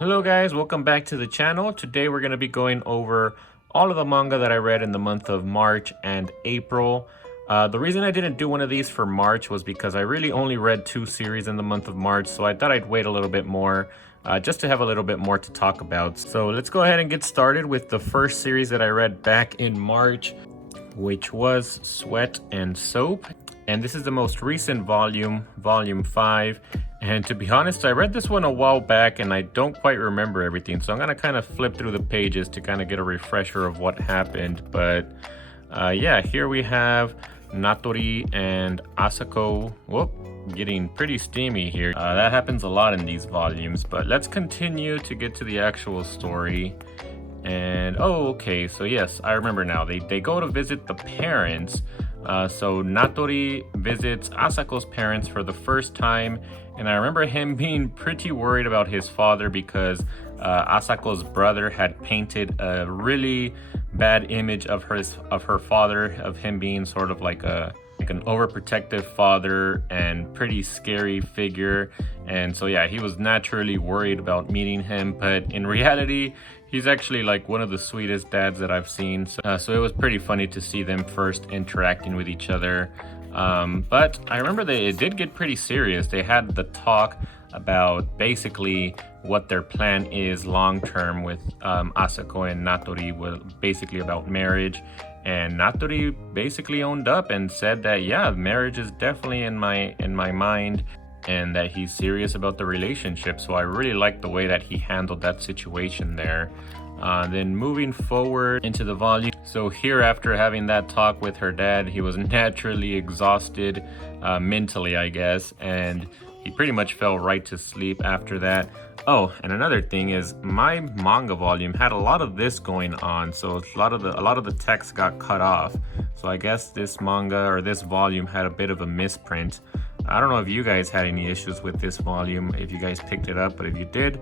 Hello guys, welcome back to the channel. Today we're going to be going over all of the manga that I read in the month of March and April. The reason I didn't do one of these for March was because I really only read 2 series in the month of March, so I thought I'd wait a little bit more just to have a little bit more to talk about. So let's go ahead and get started with the first series that I read back in March, which was Sweat and Soap. And this is the most recent volume, volume 5. And to be honest, I read this one a while back and I don't quite remember everything. So I'm gonna kind of flip through the pages to kind of get a refresher of what happened. But yeah, here we have Natori and Asako. Whoop, getting pretty steamy here. That happens a lot in these volumes, but let's continue to get to the actual story. And oh, okay, so yes, I remember now. They go to visit the parents. So Natori visits Asako's parents for the first time, and I remember him being pretty worried about his father because Asako's brother had painted a really bad image of her father, of him being sort of like an overprotective father and pretty scary figure. And so yeah, he was naturally worried about meeting him, but in reality he's actually like one of the sweetest dads that I've seen. So it was pretty funny to see them first interacting with each other. But I remember it did get pretty serious. They had the talk about basically what their plan is long term with Asako and Natori, basically about marriage. And Natori basically owned up and said that yeah, marriage is definitely in my mind, and that he's serious about the relationship. So I really liked the way that he handled that situation there. Then moving forward into the volume. So here, after having that talk with her dad, he was naturally exhausted mentally, I guess, and he pretty much fell right to sleep after that. Oh, and another thing is my manga volume had a lot of this going on, so a lot of the text got cut off. So I guess this manga or this volume had a bit of a misprint. I don't know if you guys had any issues with this volume, if you guys picked it up, but if you did,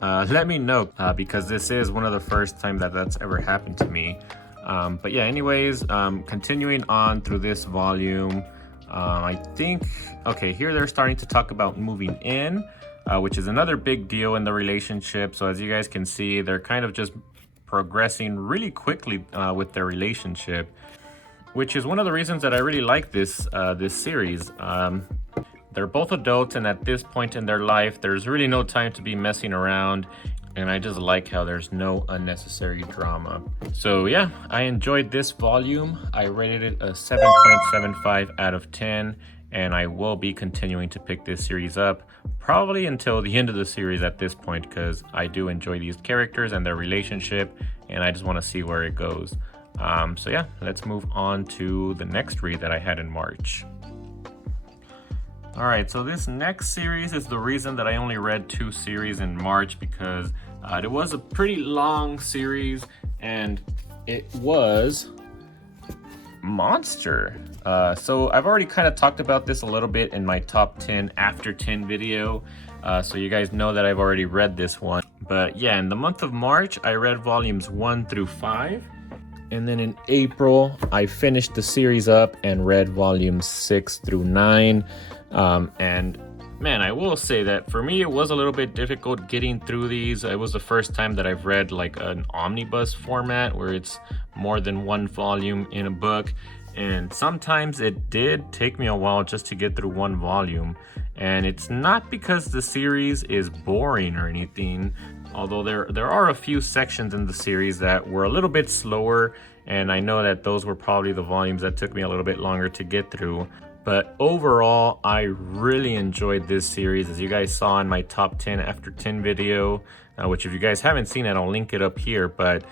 let me know, because this is one of the first times that's ever happened to me. But yeah, anyways, continuing on through this volume, I think, okay, here they're starting to talk about moving in, which is another big deal in the relationship. So as you guys can see, they're kind of just progressing really quickly with their relationship, which is one of the reasons that I really like this series. They're both adults, and at this point in their life, there's really no time to be messing around. And I just like how there's no unnecessary drama. So yeah, I enjoyed this volume. I rated it a 7.75 out of 10. And I will be continuing to pick this series up, probably until the end of the series at this point, because I do enjoy these characters and their relationship, and I just want to see where it goes. So yeah, let's move on to the next read that I had in March. Alright, so this next series is the reason that I only read 2 series in March, because it was a pretty long series, and it was Monster. So I've already kind of talked about this a little bit in my top 10 after 10 video, so you guys know that I've already read this one. But yeah, in the month of March, I read volumes 1 through 5. And then in April, I finished the series up and read volumes 6 through 9. And man, I will say that for me, it was a little bit difficult getting through these. It was the first time that I've read like an omnibus format where it's more than one volume in a book. And sometimes it did take me a while just to get through one volume. And it's not because the series is boring or anything, although there are a few sections in the series that were a little bit slower, and I know that those were probably the volumes that took me a little bit longer to get through. But overall, I really enjoyed this series, as you guys saw in my top 10 after 10 video, which if you guys haven't seen it, I'll link it up here. But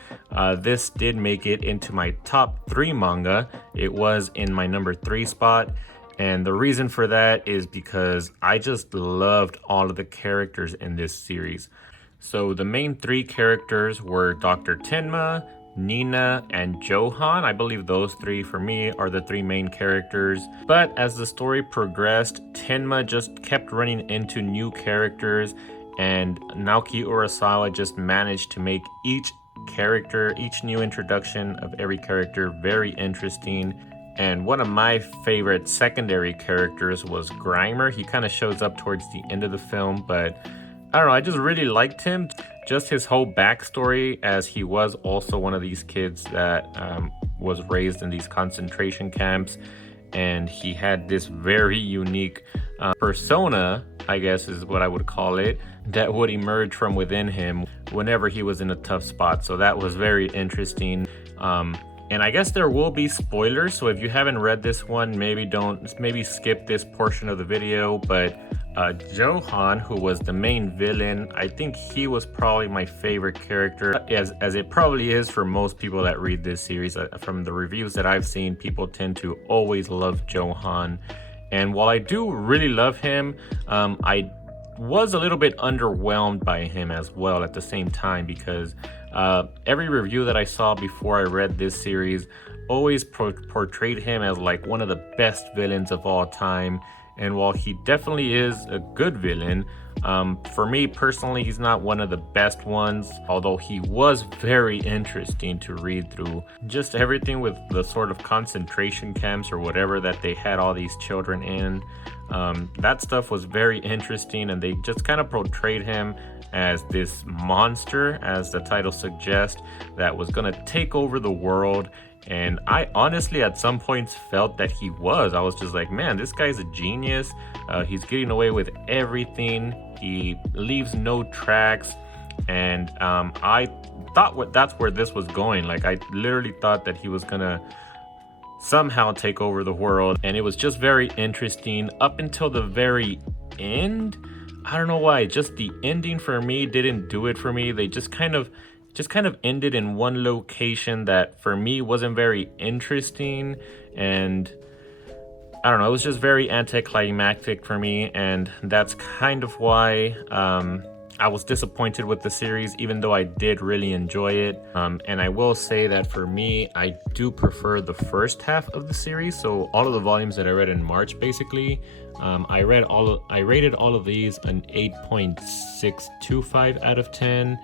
this did make it into my top 3 manga. It was in my number 3 spot. And the reason for that is because I just loved all of the characters in this series. So the main 3 characters were Dr. Tenma, Nina, and Johan. I believe those 3 for me are the 3 main characters. But as the story progressed, Tenma just kept running into new characters, and Naoki Urasawa just managed to make each character, each new introduction of every character very interesting. And one of my favorite secondary characters was Grimer. He kind of shows up towards the end of the film, but I don't know, I just really liked him. Just his whole backstory, as he was also one of these kids that was raised in these concentration camps, and he had this very unique persona, I guess is what I would call it, that would emerge from within him whenever he was in a tough spot. So that was very interesting. And I guess there will be spoilers, so if you haven't read this one, maybe skip this portion of the video. But Johan, who was the main villain, I think he was probably my favorite character, as it probably is for most people that read this series. From the reviews that I've seen, people tend to always love Johan. And while I do really love him, I was a little bit underwhelmed by him as well at the same time, because every review that I saw before I read this series always portrayed him as like one of the best villains of all time. And while he definitely is a good villain, for me personally, he's not one of the best ones, although he was very interesting to read through. Just everything with the sort of concentration camps or whatever that they had all these children in. That stuff was very interesting, and they just kind of portrayed him as this monster, as the title suggests, that was going to take over the world. And I honestly at some points felt that he was. I was just like, man, this guy's a genius. He's getting away with everything. He leaves no tracks. And I thought that's where this was going. Like, I literally thought that he was gonna somehow take over the world. And it was just very interesting up until the very end. I don't know why, just the ending for me didn't do it for me. They just kind of ended in one location that for me wasn't very interesting, and I don't know, it was just very anticlimactic for me, and that's kind of why I was disappointed with the series, even though I did really enjoy it. And I will say that for me, I do prefer the first half of the series. So all of the volumes that I read in March, basically, I rated all of these an 8.625 out of 10.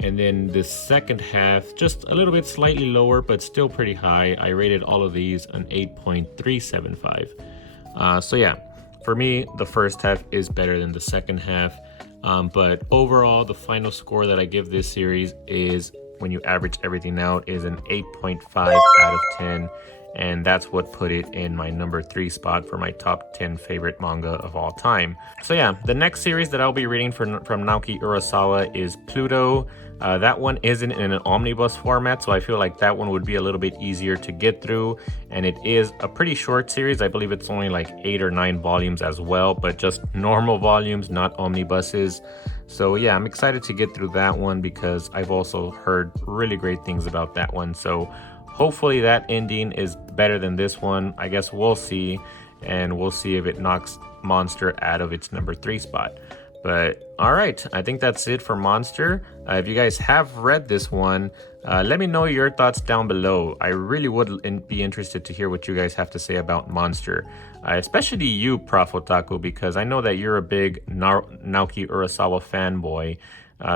And then the second half, just a little bit slightly lower, but still pretty high. I rated all of these an 8.375. So yeah, for me, the first half is better than the second half. But overall, the final score that I give this series is, when you average everything out, is an 8.5 out of 10. And that's what put it in my number 3 spot for my top 10 favorite manga of all time. So yeah, the next series that I'll be reading from Naoki Urasawa is Pluto. That one isn't in an omnibus format, so I feel like that one would be a little bit easier to get through. And it is a pretty short series. I believe it's only like 8 or 9 volumes as well, but just normal volumes, not omnibuses. So yeah, I'm excited to get through that one because I've also heard really great things about that one. So hopefully that ending is better than this one. I guess we'll see, and we'll see if it knocks Monster out of its number 3 spot. But all right, I think that's it for Monster. If you guys have read this one, let me know your thoughts down below. I really would be interested to hear what you guys have to say about Monster. Especially you, Prof Otaku, because I know that you're a big Naoki Urasawa fanboy.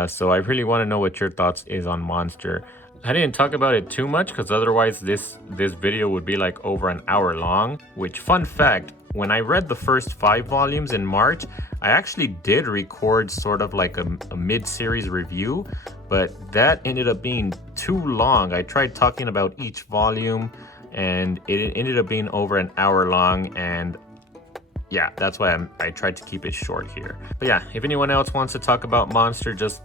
So I really want to know what your thoughts is on Monster. I didn't talk about it too much because otherwise this video would be like over an hour long. Which, fun fact, when I read the first 5 volumes in March, I actually did record sort of like a mid-series review, but that ended up being too long. I tried talking about each volume and it ended up being over an hour long, and yeah, that's why I tried to keep it short here. But yeah, if anyone else wants to talk about Monster, just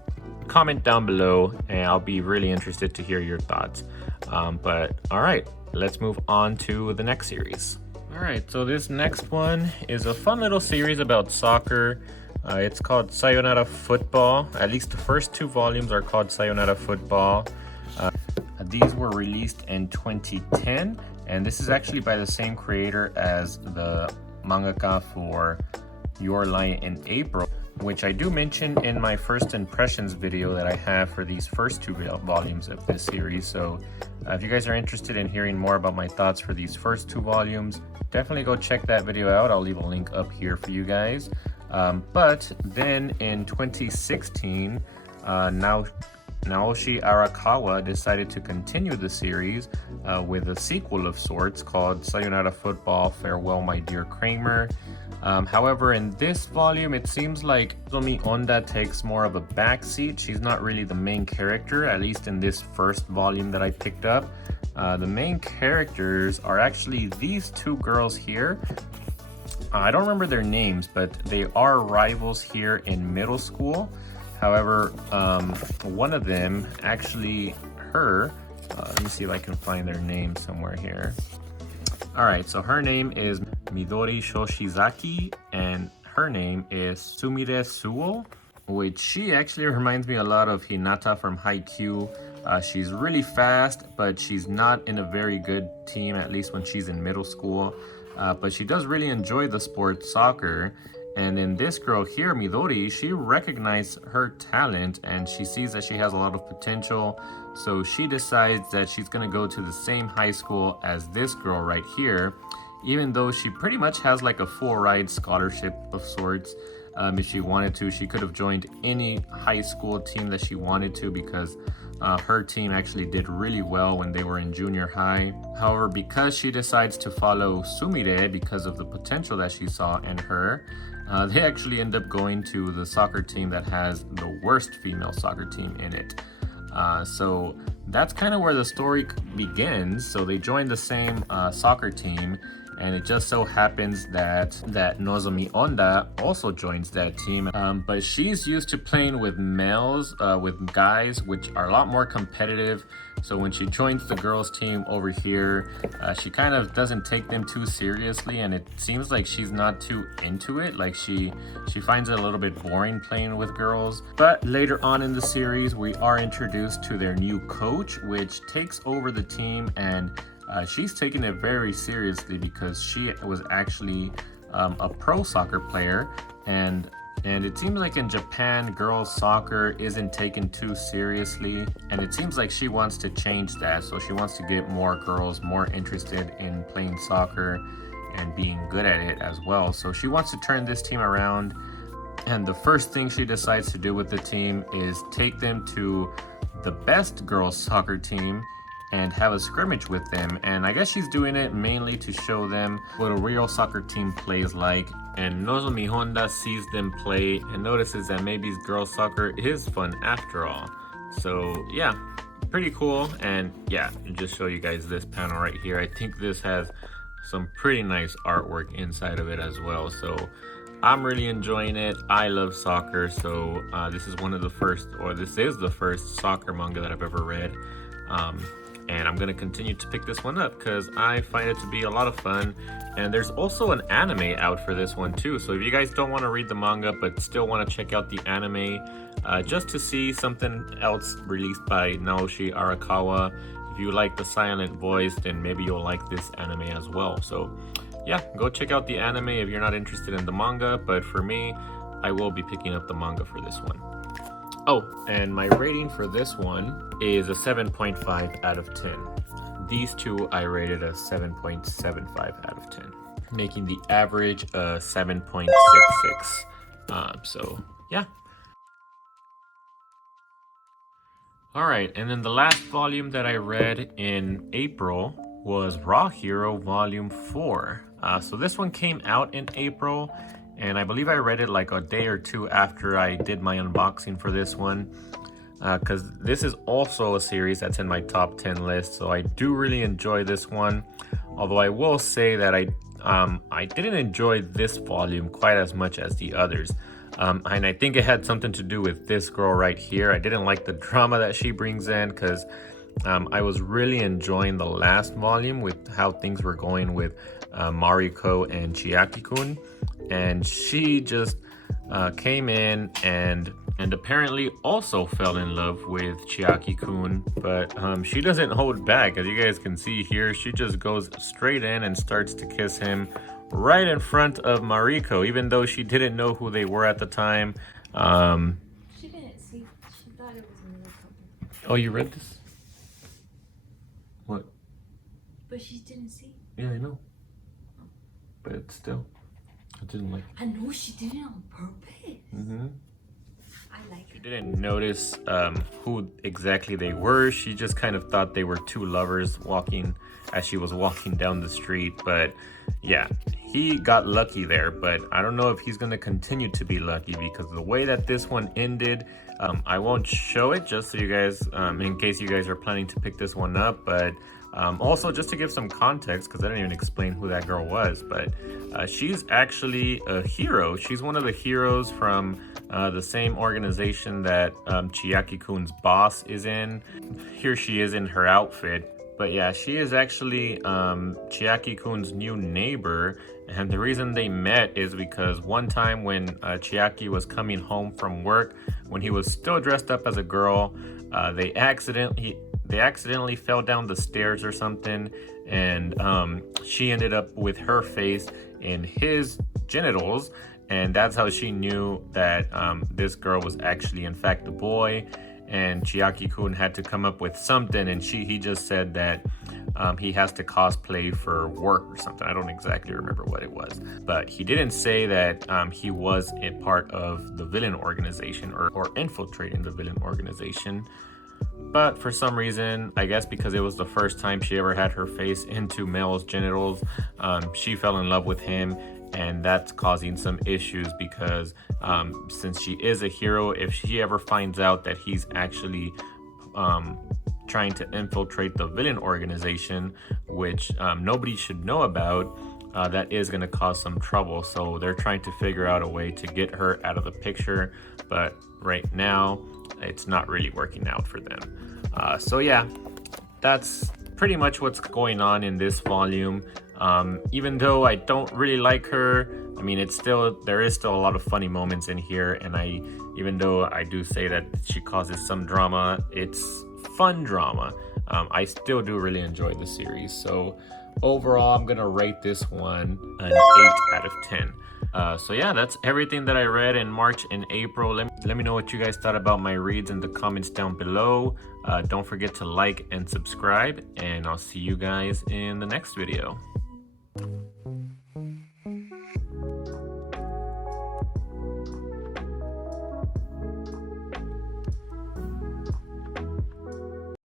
comment down below and I'll be really interested to hear your thoughts. But all right, let's move on to the next series. All right, so this next one is a fun little series about soccer. It's called Sayonara Football. At least the first 2 volumes are called Sayonara Football. These were released in 2010, and this is actually by the same creator as the mangaka for Your Lie in April, which I do mention in my first impressions video that I have for these first 2 volumes of this series. So if you guys are interested in hearing more about my thoughts for these first 2 volumes, definitely go check that video out. I'll leave a link up here for you guys. But then in 2016, Naoshi Arakawa decided to continue the series with a sequel of sorts called Sayonara Football, Farewell My Dear Kramer. However, in this volume, it seems like Nozomi Onda takes more of a backseat. She's not really the main character, at least in this first volume that I picked up. The main characters are actually these two girls here. I don't remember their names, but they are rivals here in middle school. However, one of them, actually let me see if I can find their name somewhere here. All right, so her name is Midori Shoshizaki, and her name is Sumire Suo, which she actually reminds me a lot of Hinata from Haikyuu. She's really fast, but she's not in a very good team, at least when she's in middle school. But she does really enjoy the sport soccer. And then this girl here, Midori, she recognized her talent and she sees that she has a lot of potential. So she decides that she's gonna go to the same high school as this girl right here, even though she pretty much has like a full ride scholarship of sorts. If she wanted to, she could have joined any high school team that she wanted to, because her team actually did really well when they were in junior high. However, because she decides to follow Sumire because of the potential that she saw in her, they actually end up going to the soccer team that has the worst female soccer team in it. So that's kind of where the story begins. So they join the same soccer team, and it just so happens that Nozomi Onda also joins that team. But she's used to playing with males, with guys, which are a lot more competitive. So when she joins the girls team over here, she kind of doesn't take them too seriously, and it seems like she's not too into it. Like she finds it a little bit boring playing with girls. But later on in the series, we are introduced to their new coach, which takes over the team, and she's taking it very seriously because she was actually a pro soccer player, and it seems like in Japan, girls soccer isn't taken too seriously, and it seems like she wants to change that. So she wants to get more girls more interested in playing soccer and being good at it as well. So she wants to turn this team around, and the first thing she decides to do with the team is take them to the best girls soccer team and have a scrimmage with them. And I guess she's doing it mainly to show them what a real soccer team plays like. And Nozomi Honda sees them play and notices that maybe girls soccer is fun after all. So yeah, pretty cool. And yeah, I'll just show you guys this panel right here. I think this has some pretty nice artwork inside of it as well. So I'm really enjoying it. I love soccer, so this is the first soccer manga that I've ever read. And I'm gonna continue to pick this one up because I find it to be a lot of fun. And there's also an anime out for this one too. So if you guys don't want to read the manga but still want to check out the anime, just to see something else released by Naoshi Arakawa, if you like the silent voice, then maybe you'll like this anime as well. So yeah, go check out the anime if you're not interested in the manga. But for me, I will be picking up the manga for this one. Oh, and my rating for this one is a 7.5 out of 10. These two I rated a 7.75 out of 10, making the average a 7.66. So yeah. All right, and then the last volume that I read in April was Raw Hero Volume 4. So this one came out in April, and I believe I read it like a day or two after I did my unboxing for this one, because this is also a series that's in my top 10 list. So I do really enjoy this one, although I will say that I didn't enjoy this volume quite as much as the others. And I think it had something to do with this girl right here. I didn't like the drama that she brings in, because I was really enjoying the last volume with how things were going with Mariko and Chiaki-kun. And she just came in and apparently also fell in love with Chiaki-kun, but she doesn't hold back. As you guys can see here, she just goes straight in and starts to kiss him right in front of Mariko, even though she didn't know who they were at the time. She didn't see. She thought it was another couple. Oh, you read this? What? But she didn't see. Yeah, I know. But still, I didn't like it. I know she did it on purpose. Mm-hmm. I like She it. didn't notice who exactly they were. She just kind of thought they were two lovers walking as she was walking down the street. But yeah, he got lucky there, but I don't know if he's going to continue to be lucky because the way that this one ended, I won't show it just so you guys, in case you guys are planning to pick this one up, but also just to give some context, because I didn't even explain who that girl was, but she's actually a hero. She's one of the heroes from the same organization that Chiaki-kun's boss is in. Here she is in her outfit. But yeah, she is actually Chiaki-kun's new neighbor, and the reason they met is because one time when Chiaki was coming home from work, when he was still dressed up as a girl, they accidentally fell down the stairs or something, and she ended up with her face in his genitals, and that's how she knew that this girl was actually in fact a boy. And Chiaki-kun had to come up with something, and he just said that he has to cosplay for work or something. I don't exactly remember what it was, but he didn't say that he was a part of the villain organization or infiltrating the villain organization. But for some reason, I guess because it was the first time she ever had her face into male's genitals, she fell in love with him. And that's causing some issues because since she is a hero, if she ever finds out that he's actually trying to infiltrate the villain organization, which nobody should know about, that is going to cause some trouble. So they're trying to figure out a way to get her out of the picture. But right now, it's not really working out for them. So yeah, that's pretty much what's going on in this volume. Even though I don't really like her, I mean, there is still a lot of funny moments in here, and even though I do say that she causes some drama, it's fun drama. I still do really enjoy the series. So overall, I'm gonna rate this one an 8 out of 10. So yeah, that's everything that I read in March and April. Let me know what you guys thought about my reads in the comments down below. Don't forget to like and subscribe, and I'll see you guys in the next video.